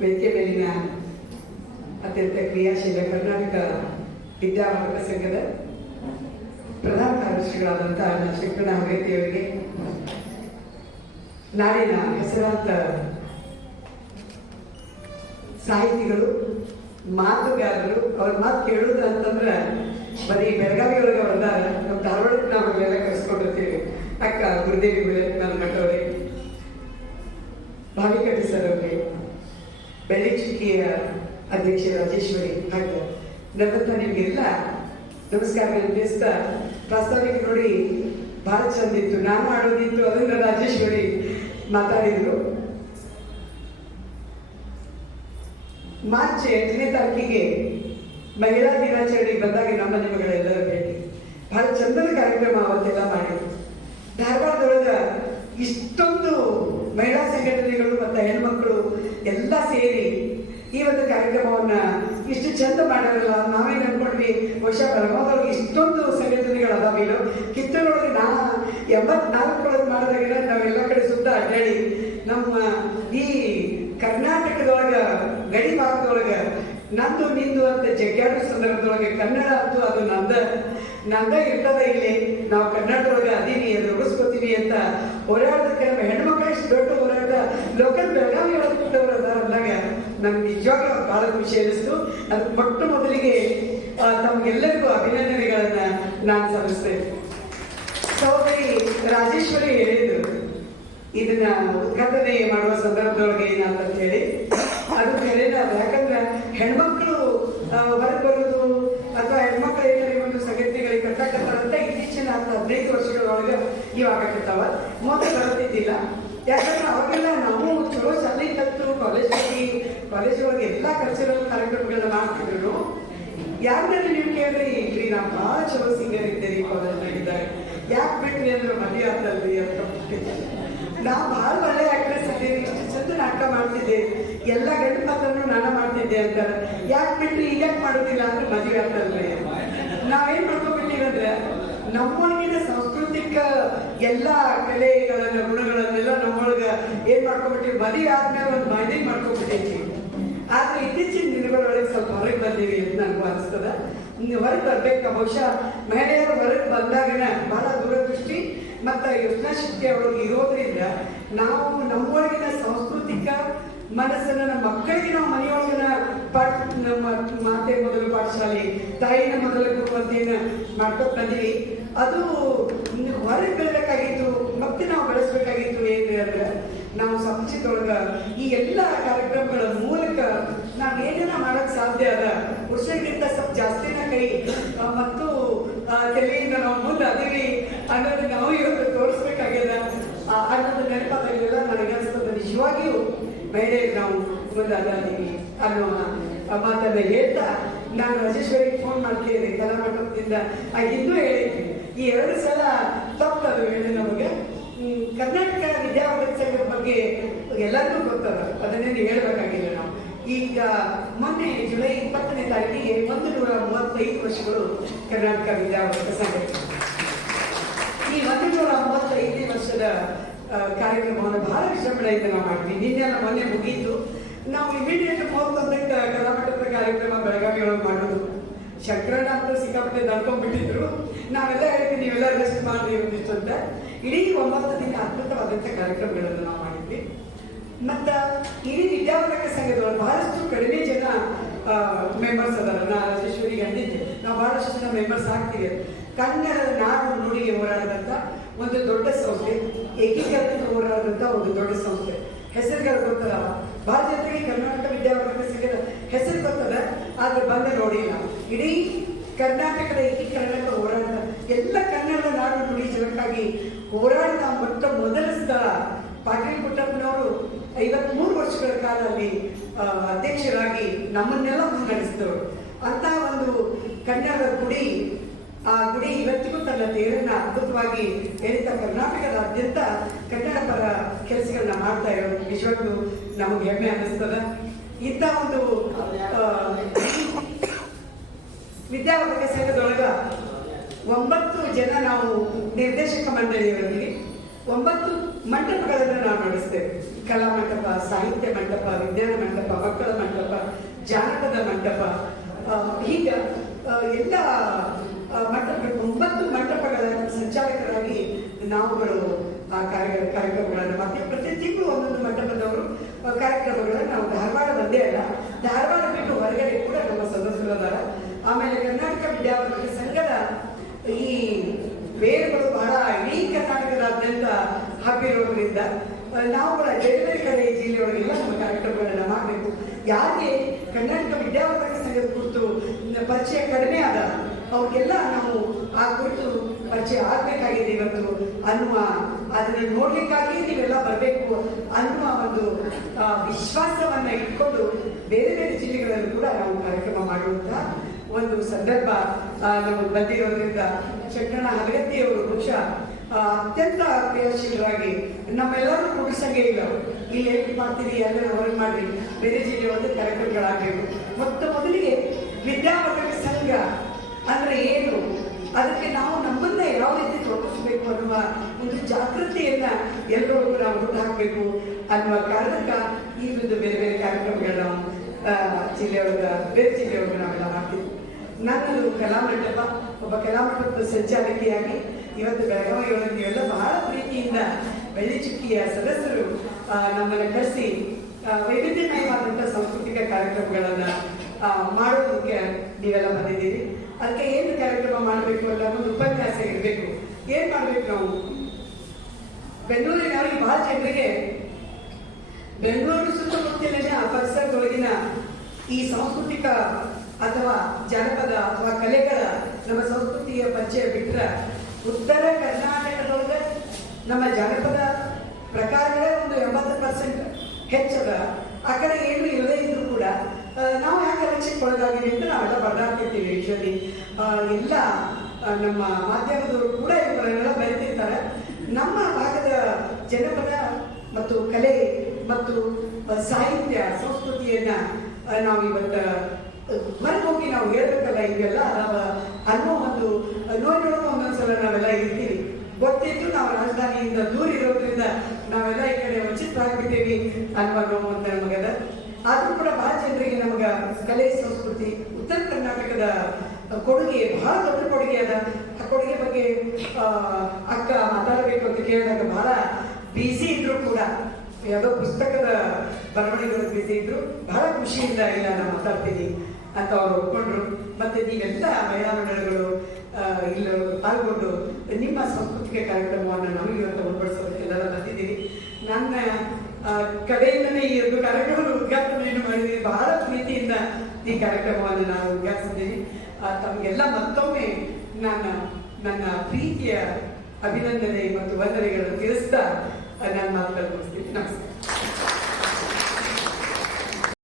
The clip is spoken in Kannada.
ವೇದಿಕೆ ಮೇಲಿನ ಅತ್ಯಂತ ಕ್ರಿಯಾಶೀಲ ಕರ್ನಾಟಕ ವಿದ್ಯಾವರ್ಧಕ ಸಂಘದ ಪ್ರಧಾನ ಕಾರ್ಯದರ್ಶಿಗಳಾದಂತಹ ಶಂಕರಣ್ಣ ಅವರಿಗೆ ನಾಡಿನ ಹೆಸರಾಂತ ಸಾಹಿತಿಗಳು, ಮಾತುಗಾರರು, ಅವ್ರ ಮಾತು ಕೇಳುವುದು ಅಂತಂದ್ರೆ ಬರೀ ಬೆಳಗಾವಿ ಒಳಗೆ ಬಂದಾಗ ನಮ್ಮ ಧಾರವಾಡಕ್ಕೆ ನಾವು ಎಲ್ಲ ಕರೆಸ್ಕೊಂಡಿರ್ತೀವಿ. ಅಕ್ಕ ಗುರುದೇವಿ ಮಠ ಅವರೇ, ಭಾವಿಕಟ್ಟಿ ಸರ್ ಅವರಿಗೆ, ಬೆಳ್ಳಿ ಚುಕ್ಕಿಯ ಅಧ್ಯಕ್ಷ ರಾಜೇಶ್ವರಿ, ಹಾಗೆ ನನ್ನಂತ ನಿಮಗೆಲ್ಲ ನಮಸ್ಕಾರಗಳನ್ನು ತಿಳಿಸ್ತಾ, ಪ್ರಸ್ತಾವಿಕ ನೋಡಿ ಬಹಳ ಚಂದಿತ್ತು, ನಾನು ಮಾಡೋದಿತ್ತು, ಅದನ್ನ ರಾಜೇಶ್ವರಿ ಮಾತಾಡಿದ್ರು. ಮಾರ್ಚ್ 8ನೇ ತಾರೀಕಿಗೆ ಮಹಿಳಾ ದಿನಾಚರಣೆ ಬಂದಾಗ ನಮ್ಮ ನಿಮಗಳೆಲ್ಲರ ಭೇಟಿ, ಬಹಳ ಚಂದದ ಕಾರ್ಯಕ್ರಮ ಅವತ್ತೆಲ್ಲ ಮಾಡಿದ್ರು. ಧಾರವಾಡದೊಳಗ ಇಷ್ಟೊಂದು ಮಹಿಳಾ ಸಂಘಟನೆಗಳು ಮತ್ತು ಹೆಣ್ಮಕ್ಳು ಎಲ್ಲ ಸೇರಿ ಈ ಒಂದು ಕಾರ್ಯಕ್ರಮವನ್ನ ಇಷ್ಟು ಚಂದ ಮಾಡಿರಲ್ಲ. ನಾವೇನು ಅನ್ಕೊಂಡ್ವಿ, ಬಹುಶಃ ಬೆಳಗಾವದೊಳಗೆ ಇಷ್ಟೊಂದು ಸಂಘಟನೆಗಳು ಅದಾವಿಲ್ಲ. ಕಿತ್ತೂರೊಳಗೆ 84 ಮಾಡಿದಾಗ ನಾವೆಲ್ಲ ಕಡೆ ಸುತ್ತ ಅಡ್ಡಾಡಿ ನಮ್ಮ ಈ ಕರ್ನಾಟಕದೊಳಗ ಗಡಿ ಭಾಗದೊಳಗ ನಂದು ನಿಂದು ಅಂತ ಜಗ್ಗಾಡೋ ಸಂದರ್ಭದೊಳಗೆ ಕನ್ನಡ ಅಂತೂ ಅದು ನಂದ ಇರ್ತದ. ಇಲ್ಲಿ ನಾವು ಕನ್ನಡದೊಳಗೆ ಅದೀವಿ, ಅದು ಉಳಿಸ್ಕೊತೀವಿ ಅಂತ ಹೋರಾಡೋದಕ್ಕೆ ನಮ್ಮ ಹೆಣ್ಮಕ್ಳು ಎಷ್ಟು ದೊಡ್ಡ ಹೋರಾಟ ಲೋಕಲ್ ಬೆಳಗಾವಿ ಒಳಗಿಟ್ಟವರು ಅದಾರ ಅಂದಾಗ ನಮ್ಗೆ ನಿಜವಾಗ್ಲೂ ಬಹಳ ಖುಷಿ ಅನಿಸ್ತು. ಅದು ಮೊಟ್ಟ ಮೊದಲಿಗೆ ತಮಗೆಲ್ಲರಿಗೂ ಅಭಿನಂದನೆಗಳನ್ನ ನಾನು ಸಲ್ಲಿಸ್ತೇನೆ. ಸಹೋದರಿ ರಾಜೇಶ್ವರಿ ಹೇಳಿದ್ರು, ಇದನ್ನ ಉದ್ಘಾಟನೆ ಮಾಡುವ ಸಂದರ್ಭದೊಳಗೆ ಏನಂತ ಹೇಳಿ, ಅದು ಖರೇನ. ಯಾಕಂದ್ರೆ ಹೆಣ್ಮಕ್ಳು ಹೊರಗೆ ಬರೋದು ಅಥವಾ ಹೆಣ್ಮಕ್ಳು ಏನಾದ್ರು ಒಂದು ಸಂಗತಿಗಳಿಗೆ ಕಟ್ಟಕತ್ತಾರಂತ ಇತ್ತೀಚಿನ 15 ವರ್ಷಗಳೊಳಗೆ ಇವಾಗತ್ತಾವ. ಮೊದಲು ಬರುತ್ತಿದ್ದಿಲ್ಲ. ಯಾಕಂದ್ರೆ ಅವಾಗೆಲ್ಲ ನಾವು ಚಲೋ ಶಾಲೆ ಕಲ್ತು ಕಾಲೇಜ್ ಒಳಗೆ ಎಲ್ಲ ಕಲ್ಚರಲ್ ಕಾರ್ಯಕ್ರಮಗಳನ್ನ ಮಾಡ್ತಿದ್ರು. ಯಾರನ್ನ ನೀವು ಕೇಳಿದ್ರೆ, ಇಲ್ರಿ ನಾವು ಭಾಳ ಚಲೋ ಸಿಂಗರ್ ಇದ್ದೇವೆ ಕಾಲೇಜ್ನಾಗಿದ್ದಾಗ, ಯಾಕೆ ಬಿಟ್ರಿ ಅಂದ್ರೆ ಮದುವೆ ಆಗ್ತಲ್ರಿ ಅಂತ. ನಾವು ಭಾಳ ಒಳ್ಳೆ ಆಕ್ಟ್ರೆಸ್ ಇದ್ದೀವಿ, ಇಷ್ಟು ಚಂದ ನಾಟಕ ಮಾಡ್ತಿದ್ದೆ, ಎಲ್ಲ ಗಂಡು ಪಾತ್ರನೂ ನಾನು ಮಾಡ್ತಿದ್ದೆ ಅಂತಾರೆ. ಯಾಕೆ ಬಿಟ್ರಿ, ಈಗ ಯಾಕೆ ಮಾಡೋದಿಲ್ಲ ಅಂದ್ರೆ ಮದುವೆ ಆಗ್ತಲ್ರಿ. ನಾವೇನ್ ಮಾಡ್ಕೊಬಿಟ್ಟಿವಿ ಅಂದ್ರೆ, ನಮ್ಮೊಳಗಿನ ಸಾಂಸ್ಕೃತಿಕ ಎಲ್ಲ ಕಲೆಗಳನ್ನ ಗುಣಗಳನ್ನೆಲ್ಲ ನಮ್ಮೊಳಗ ಏನ್ ಮಾಡ್ಕೊಬಿಟ್ಟಿವಿ, ಮದುವೆ ಆದ್ಮೇಲೆ ಒಂದು ಮೈಂಡಿಂಗ್ ಮಾಡ್ಕೊಬಿಟ್ಟಿದ್ವಿ. ಆದ್ರೆ ಇತ್ತೀಚಿನ ದಿನಗಳೊಳಗೆ ಸ್ವಲ್ಪ ಹೊರಗೆ ಬಂದೀವಿ ಅಂತ ನನಗೂ ಅನಿಸ್ತದ. ಹೊರಗೆ ಬರ್ಬೇಕ. ಬಹುಶಃ ಮಹಿಳೆಯರು ಹೊರಗೆ ಬಂದಾಗನ ಬಹಳ ದೂರದೃಷ್ಟಿ ಮತ್ತು ಯೋಚನಾ ಶಕ್ತಿ ಅವಳಿಗೆ ಇರೋದ್ರಿಂದ ನಾವು ನಮ್ಮೊಳಗಿನ ಸಾಂಸ್ಕೃತಿಕ ಮನಸ್ಸನ್ನ ನಮ್ಮ ಮಕ್ಕಳಿಗೆ ನಾವು ಮನೆಯೊಳಗಿನ ನಮ್ಮ ಮಾತೆ ಮೊದಲು ಪಾಠಶಾಲೆ, ತಾಯಿನ ಮೊದಲ ಗುರುವಂತೆಯನ್ನ ಮಾಡ್ಕೊತ ಬಂದೀವಿ. ಅದು ಹೊರಗೆ ಬೆಳಬೇಕಾಗಿತ್ತು, ಮತ್ತೆ ನಾವು ಬೆಳೆಸ್ಬೇಕಾಗಿತ್ತು. ಏನು ಅಂದ್ರೆ, ನಾವು ಸಮಾಜದೊಳಗ ಈ ಎಲ್ಲ ಕಾರ್ಯಕ್ರಮಗಳ ಮೂಲಕ ನಾವು ಏನೇನ ಮಾಡಕ್ ಸಾಧ್ಯ ಅದ, ಪುರುಷರಿಗಿಂತ ಸ್ವಲ್ಪ ಜಾಸ್ತಿನ ಕೈ ಮತ್ತು ತಲೆಯಿಂದ ನಾವು ಮುಂದೆ ಅದೀವಿ ಅನ್ನೋದು ನಾವು ಇವತ್ತು ತೋರಿಸ್ಬೇಕಾಗ್ಯದ ಅನ್ನೋದು ನೆನಪಾದಾಗೆಲ್ಲ ನನಗೆ ಅನಿಸ್ತದೆ. ನಿಜವಾಗಿಯೂ ಮಹಿಳೆಯರು ನಾವು ಮುಂದೆ ಅದಾದೀವಿ ಅನ್ನೋ ಮಾತನ್ನ ಹೇಳ್ತಾ, ನಾನು ರಾಜೇಶ್ವರಿಗೆ ಫೋನ್ ಮಾಡ್ತಿದ್ದೆ ಕಲಾಮಂಡಪದಿಂದ. ಇನ್ನೂ ಹೇಳಿದ್ವಿ, ಈ 2 ಸಲ ತಪ್ಪದು ಹೇಳಿ ನಮಗೆ. ಕರ್ನಾಟಕ ವಿದ್ಯಾವರ್ಧಕ ಸಂಘದ ಬಗ್ಗೆ ಎಲ್ಲರಿಗೂ ಗೊತ್ತದ, ಅದನ್ನೇನು ಹೇಳಬೇಕಾಗಿಲ್ಲ ನಾವು. ಈಗ ಮೊನ್ನೆ ಜುಲೈ 20ನೇ ತಾರೀಕಿಗೆ 135 ವರ್ಷಗಳು ಕರ್ನಾಟಕ ವಿದ್ಯಾವರ್ಧಕ ಸಂಘ. ಈ 135ನೇ ವರ್ಷದ ಕಾರ್ಯಕ್ರಮವನ್ನು ಬಹಳ ವಿಜೃಂಭಣೆಯಿಂದ ನಾವು ಮಾಡ್ತೀವಿ. ನಿನ್ನೆಲ್ಲ ಮೊನ್ನೆ ಮುಗೀತು. ನಾವು ಇಮಿಡಿಯೇಟ್ 31ಕ್ಕೆ ಕಲಾಮಂಡಪದ ಕಾರ್ಯಕ್ರಮ ಬೆಳಗಾವಿ ಒಳಗೆ ಮಾಡೋದು. ಶಂಕರಣ್ಣ ಅಂತ ಸಿಕ್ಕಾಪಟ್ಟೆ ನಡ್ಕೊಂಡ್ಬಿಟ್ಟಿದ್ರು. ನಾವೆಲ್ಲ ಹೇಳ್ತೀವಿ, ನೀವೆಲ್ಲ ರೆಸ್ಟ್ ಮಾಡಿ ಒಂದಿಷ್ಟು ಅಂತ. ಇಡೀ 9 ದಿನ ಅದ್ಭುತವಾದಂಥ ಕಾರ್ಯಕ್ರಮಗಳನ್ನು ನಾವು ಮಾಡಿದ್ವಿ. ಮತ್ತು ಇಡೀ ವಿದ್ಯಾವರ್ಧಕ ಸಂಘದೊಳಗೆ ಬಹಳಷ್ಟು ಕಡಿಮೆ ಜನ ಮೆಂಬರ್ಸ್ ಅದಾರ. ನಾ ರಾಜೇಶ್ವರಿಗೆ ಅಂದಿದ್ದೆ, ನಾವು ಬಹಳಷ್ಟು ಜನ ಮೆಂಬರ್ಸ್ ಆಗ್ತೀವಿ. ಕನ್ನಡ ನಾಡು ನುಡಿಗೆ ಹೋರಾಡದಂಥ ಒಂದು ದೊಡ್ಡ ಸಂಸ್ಥೆ, ಏಕೀಕರಣಕ್ಕೆ ಹೋರಾಡದಂಥ ಒಂದು ದೊಡ್ಡ ಸಂಸ್ಥೆ. ಹೆಸರುಗಳು ಗೊತ್ತದ, ಭಾಳ ಜನರಿಗೆ ಕರ್ನಾಟಕ ವಿದ್ಯಾವರ್ಧಕ ಸಂಘದ ಹೆಸರು ಗೊತ್ತದ, ಆದ್ರೆ ಬಂದು ನೋಡಿಲ್ಲ. ಇಡೀ ಕರ್ನಾಟಕದ ಏಕೀಕರಣಕ್ಕೆ ಹೋರಾಡಿದ ಎಲ್ಲ ಕನ್ನಡ ನಾಡು ನುಡಿ ಜನಕ್ಕಾಗಿ ಹೋರಾಡಿದ ಮೊದಲ ಸ್ಥಳ ಪಾಟೀಲ್ ಪುಟ್ಟಪ್ಪನವರು 53 ವರ್ಷಗಳ ಕಾಲ ಅಲ್ಲಿ ಅಧ್ಯಕ್ಷರಾಗಿ ನಮ್ಮನ್ನೆಲ್ಲ ಮುನ್ನಡೆಸಿದವರು. ಅಂತ ಒಂದು ಕನ್ನಡದ ಗುಡಿ, ಆ ಗುಡಿ ಇವತ್ತಿಗೂ ತನ್ನ ತೇರನ್ನ ಅದ್ಭುತವಾಗಿ ಎಳಿತಾ ಕರ್ನಾಟಕದಾದ್ಯಂತ ಕನ್ನಡ ಪರ ಕೆಲಸಗಳನ್ನ ಮಾಡ್ತಾ ಇರೋದು ನಿಜವಾಗ್ಲೂ ನಮಗೆ ಹೆಮ್ಮೆ ಅನ್ನಿಸ್ತದ. ಇಂಥ ಒಂದು ವಿದ್ಯಾವರ್ಧಕ ಸಂಘದೊಳಗ 9 ಜನ ನಾವು ನಿರ್ದೇಶಕ ಮಂಡಳಿಯವರಿಗೆ, 9 ಮಂಟಪಗಳನ್ನು ನಾವು ನಡೆಸ್ತೇವೆ. ಕಲಾ ಮಂಟಪ, ಸಾಹಿತ್ಯ ಮಂಟಪ, ವಿಜ್ಞಾನ ಮಂಟಪ, ಮಕ್ಕಳ ಮಂಟಪ, ಜಾನಪದ ಮಂಟಪ, ಹೀಗೆ ಎಲ್ಲ ಮಂಟಪಗಳು 9 ಮಂಟಪಗಳ ಸಂಚಾಲಕರಾಗಿ ನಾವುಗಳು ಆ ಕಾರ್ಯಕ್ರಮಗಳನ್ನು ಮಾಡ್ತೀವಿ. ಪ್ರತಿ ತಿಂಗಳು ಒಂದೊಂದು ಮಂಟಪದವರು ಕಾರ್ಯಕ್ರಮಗಳನ್ನು ನಾವು ಧಾರವಾಡ ಒಂದೇ ಅಲ್ಲ, ಧಾರವಾಡ ಬಿಟ್ಟು ಹೊರಗಡೆ ಕೂಡ ನಮ್ಮ ಸದಸ್ಯರು ಅದಾರ. ಆಮೇಲೆ ಕರ್ನಾಟಕ ವಿದ್ಯಾವರ್ಧಕ ಸಂಘದ ಈ ಬೇರುಗಳು ಬಹಳ ಇಡೀ ಕರ್ನಾಟಕದಾದ್ಯಂತ ಹಬ್ಬಿರೋದ್ರಿಂದ ನಾವುಗಳ ಬೇರೆ ಬೇರೆ ಕಡೆ ಜಿಲ್ಲೆಯೊಳಗೆಲ್ಲ ನಮ್ಮ ಕಾರ್ಯಕ್ರಮಗಳನ್ನ ಮಾಡಬೇಕು. ಯಾರಿಗೆ ಕರ್ನಾಟಕ ವಿದ್ಯಾವರ್ಧಕ ಸಂಘದ ಕುರಿತು ಪರಿಚಯ ಕಡಿಮೆ ಆದ ಅವ್ರಿಗೆಲ್ಲ ನಾವು ಆ ಕುರಿತು ಪರಿಚಯ ಆಗಬೇಕಾಗಿದೆ ಇವತ್ತು ಅನ್ನುವ, ಅದನ್ನು ನೋಡ್ಲಿಕ್ಕಾಗಿ ನೀವೆಲ್ಲ ಬರಬೇಕು ಅನ್ನುವ ಒಂದು ವಿಶ್ವಾಸವನ್ನ ಇಟ್ಕೊಂಡು ಬೇರೆ ಬೇರೆ ಜಿಲ್ಲೆಗಳಲ್ಲೂ ಕೂಡ ನಾವು ಕಾರ್ಯಕ್ರಮ ಮಾಡುವಂತಹ ಒಂದು ಸಂದರ್ಭ ನಮಗೆ ಬಂದಿರೋದ್ರಿಂದ ಶಂಕರಣ್ಣ ಹಲಗತ್ತಿಯವರು ಬಹುಶಃ ಅತ್ಯಂತ ಕ್ರಿಯಾಶೀಲರಾಗಿ ನಮ್ಮೆಲ್ಲರೂ ಕೂಡಿಸಂಗೆ ಇಲ್ಲ, ಇಲ್ಲಿ ಹೇಗೆ ಮಾಡ್ತೀರಿ ಎಲ್ಲ ಹೊರಗೆ ಮಾಡಿ ಬೇರೆ ಜಿಲ್ಲೆ ಒಂದು ಕಾರ್ಯಕ್ರಮಗಳಾಗಬೇಕು. ಮೊದಲಿಗೆ ವಿದ್ಯಾವರ್ಧಕ ಸಂಘ ಅಂದ್ರೆ ಏನು, ಅದಕ್ಕೆ ನಾವು ನಮ್ಮನ್ನ ಯಾವ ರೀತಿ ತೊಡಗಿಸಬೇಕು ಅನ್ನುವ ಒಂದು ಜಾಗೃತಿಯನ್ನ ಎಲ್ಲರಿಗೂ ನಾವು ಹುಟ್ಟು ಹಾಕಬೇಕು ಅನ್ನುವ ಕಾರಣಕ್ಕ ಈ ಒಂದು ಬೇರೆ ಬೇರೆ ಕಾರ್ಯಕ್ರಮಗಳನ್ನ ಜಿಲ್ಲೆಯೊಳಗ ಬೇರೆ ಜಿಲ್ಲೆಯೊಳಗೆ ನಾವೆಲ್ಲ ಮಾಡ್ತೀವಿ. ನನ್ನದು ಕಲಾಮಂಟಪ, ಒಬ್ಬ ಕಲಾಮಂಟಪದ ಸಂಚಾಲಕಿಯಾಗಿ ಇವತ್ತು ಬೆಳಗಾವಿಯೊಳಗೆ ನೀವೆಲ್ಲ ಬಹಳ ಪ್ರೀತಿಯಿಂದ ಬೆಳ್ಳಿ ಚುಕ್ಕಿಯ ಸದಸ್ಯರು ನಮ್ಮನ್ನು ಕರೆಸಿ ವೈವಿಧ್ಯಮಯವಾದಂಥ ಸಾಂಸ್ಕೃತಿಕ ಕಾರ್ಯಕ್ರಮಗಳನ್ನ ಮಾಡೋದಕ್ಕೆ ನೀವೆಲ್ಲ ಬಂದಿದ್ದೀರಿ. ಅದಕ್ಕೆ ಏನು ಕಾರ್ಯಕ್ರಮ ಮಾಡಬೇಕು ಅಲ್ಲ ಒಂದು ಉಪನ್ಯಾಸ ಇರಬೇಕು. ಏನ್ ಮಾಡ್ಬೇಕು ನಾವು, ಬೆಂಗಳೂರಿನವರಿಗೆ ಬಹಳ ಜನರಿಗೆ ಬೆಂಗಳೂರು ಸುತ್ತಮುತ್ತಲಿನ ಪರಿಸರದೊಳಗಿನ ಈ ಸಾಂಸ್ಕೃತಿಕ ಅಥವಾ ಜನಪದ ಅಥವಾ ಕಲೆಗಳ ನಮ್ಮ ಸಂಸ್ಕೃತಿಯ ಪರಿಚಯ ಬಿಟ್ಟರೆ ಉತ್ತರ ಕರ್ನಾಟಕದೊಳಗೆ ನಮ್ಮ ಜನಪದ ಪ್ರಕಾರಗಳೇ ಒಂದು 80% ಹೆಚ್ಚದ. ಆ ಕಡೆ ಏನು ಇಲ್ಲದೇ ಇದ್ರು ಕೂಡ ನಾವು ಯಾಕೆ ಲಕ್ಷ್ಯಕ್ಕೆ ಒಳಗಾಗಿವೆ ಅಂತ ನಾವೆಲ್ಲ ಬದಲಾಗ್ತಿರ್ತೀವಿ. ಯೂಶಲಿ ಎಲ್ಲ ನಮ್ಮ ಮಾಧ್ಯಮದವರು ಕೂಡ ಇವರೆಲ್ಲ ಬರೀತಿರ್ತಾರೆ. ನಮ್ಮ ಭಾಗದ ಜನಪದ ಮತ್ತು ಕಲೆ ಮತ್ತು ಸಾಹಿತ್ಯ ಸಂಸ್ಕೃತಿಯನ್ನ ನಾವು ಇವತ್ತು ಹೊರಗೆ ಹೋಗಿ ನಾವು ಹೇಳ್ಬೇಕಲ್ಲ, ಇವೆಲ್ಲ ಅನ್ನೋ ಒಂದು ನೋಡಿರೋ ಒಂದೊಂದ್ಸಲ ನಾವೆಲ್ಲ ಇರ್ತೀವಿ. ಗೊತ್ತಿದ್ದು ನಾವು ರಾಜಧಾನಿಯಿಂದ ದೂರ ಇರೋದ್ರಿಂದ ನಾವೆಲ್ಲ ಈ ಕಡೆ ವಂಚಿತರಾಗ್ಬಿಟ್ಟೇವಿ ಅನ್ನುವ ನೋವು ಅಂತ ನಮಗದ. ಆದ್ರೂ ಕೂಡ ಬಹಳ ಜನರಿಗೆ ನಮಗ ಕಲೆ ಸಂಸ್ಕೃತಿ ಉತ್ತರ ಕರ್ನಾಟಕದ ಕೊಡುಗೆ ಬಹಳ ದೊಡ್ಡ ಕೊಡುಗೆ ಅದ. ಆ ಕೊಡುಗೆ ಬಗ್ಗೆ ಅಕ್ಕ ಮಾತಾಡಬೇಕು ಅಂತ ಕೇಳಿದಾಗ ಬಹಳ ಬಿಸಿ ಇದ್ರು ಕೂಡ, ಯಾವುದೋ ಪುಸ್ತಕದ ಬರವಣಿಗೆಗಳು ಬಿಸಿ ಇದ್ರು ಬಹಳ ಖುಷಿಯಿಂದ ಇಲ್ಲ ನಾನು ಮಾತಾಡ್ತೀನಿ ಅಂತ ಅವ್ರು ಒಪ್ಕೊಂಡ್ರು. ಮತ್ತೆ ನೀವೆಲ್ಲ ಮಹಿಳಾ ಮಂಡಳಿಗಳು ಇಲ್ಲ ಪಾಲ್ಗೊಂಡು ನಿಮ್ಮ ಸಾಂಸ್ಕೃತಿಕ ಕಾರ್ಯಕ್ರಮವನ್ನು ನಮಗೆ ಇವತ್ತು ಉದ್ಘಾಟಿಸೋದಕ್ಕೆಲ್ಲ ಬಂದಿದ್ದೀರಿ. ನನ್ನ ಕಡೆಯಿಂದನೇ ಈ ಒಂದು ಕಾರ್ಯಕ್ರಮದ ಉದ್ಘಾಟನೆಯನ್ನು ಮಾಡಿದ್ದೀನಿ. ಬಹಳ ಪ್ರೀತಿಯಿಂದ ಈ ಕಾರ್ಯಕ್ರಮವನ್ನು ನಾನು ಉದ್ಘಾಟಿಸಿದ್ದೀನಿ. ತಮಗೆಲ್ಲ ಮತ್ತೊಮ್ಮೆ ನನ್ನ ಪ್ರೀತಿಯ ಅಭಿನಂದನೆ ಮತ್ತು ವಂದನೆಗಳನ್ನು ತಿಳಿಸ್ತಾ ನನ್ನ ಮಾತುಗಳನ್ನು ಮುಗಿಸ್ತೀನಿ. ನಮಸ್ಕಾರ.